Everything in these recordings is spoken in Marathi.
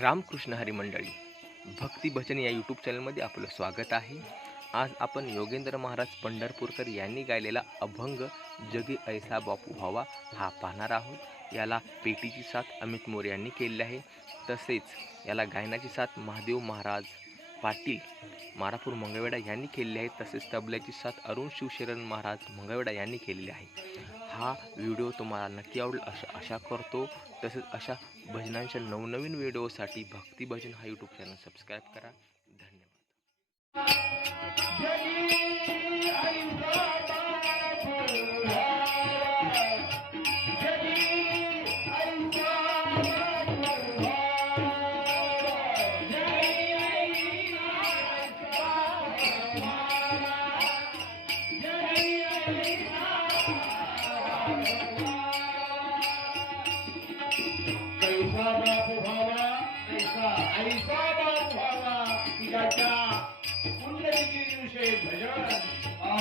रामकृष्ण हरी मंडळी भक्ती भजन या यूट्यूब चॅनलमध्ये आपलं स्वागत आहे. आज आपण योगेंद्र महाराज पंढरपूरकर यांनी गायलेला अभंग जगी ऐसा बापू व्हावा हा पाहणार आहोत. याला पेटीची साथ अमित मोरे यांनी केलेली आहे. तसेच याला गायनाची साथ महादेव महाराज पाटील मारापूर मंगळवेडा यांनी केलेली आहे. तसेच तबल्याची साथ अरुण शिवशरण महाराज मंगळवेडा यांनी केलेली आहे. हा व्हिडिओ तुम्हाला नक्की आवडेल अशा आशा करतो. तसेच अशा भजनांच्या नवनवीन व्हिडिओसाठी भक्ती भजन हा यूट्यूब चॅनल सबस्क्राईब करा. धन्यवाद.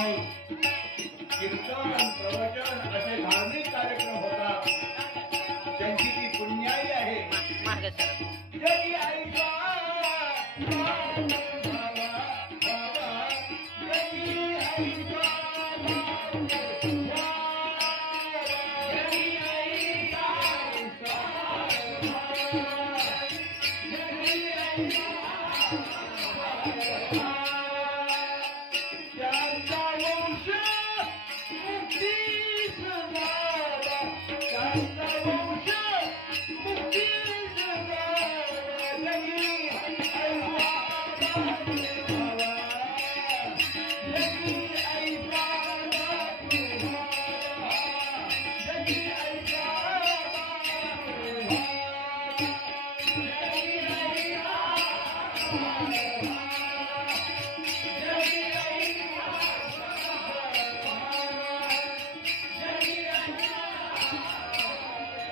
नाही. कीर्तन प्रवचन असे धार्मिक कार्यक्रम होतात. त्यांची ती पुण्याई आहे. जगी ऐसा बाप व्हावा,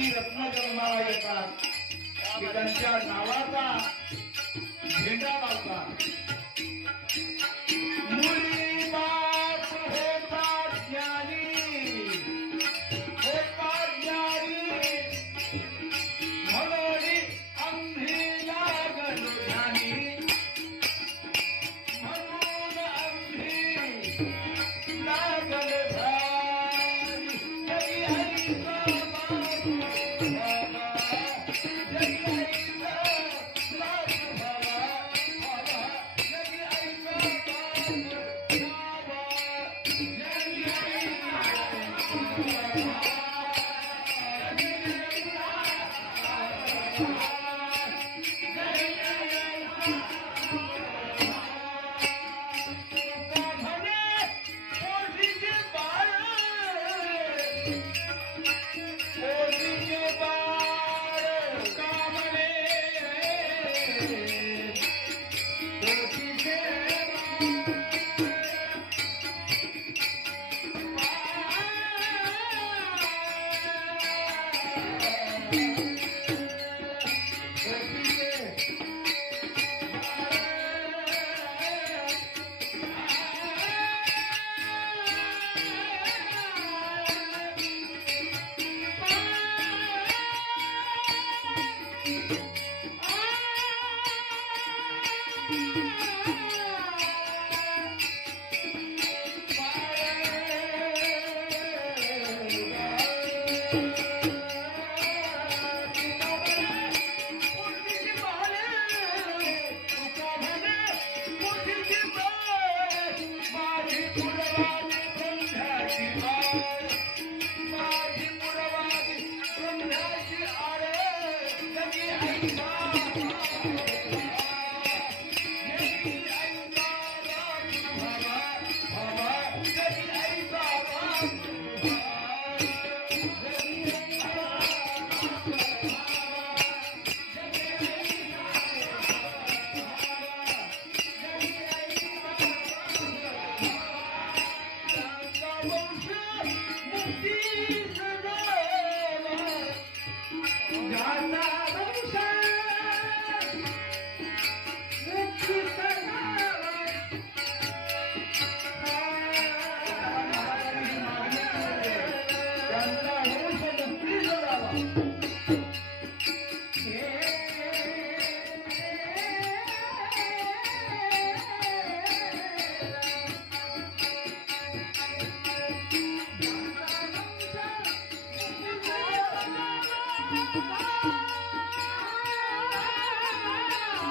अशी रत्न जन्माला येतात त्यांच्या नावाचा झेंडा लावतात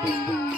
जगी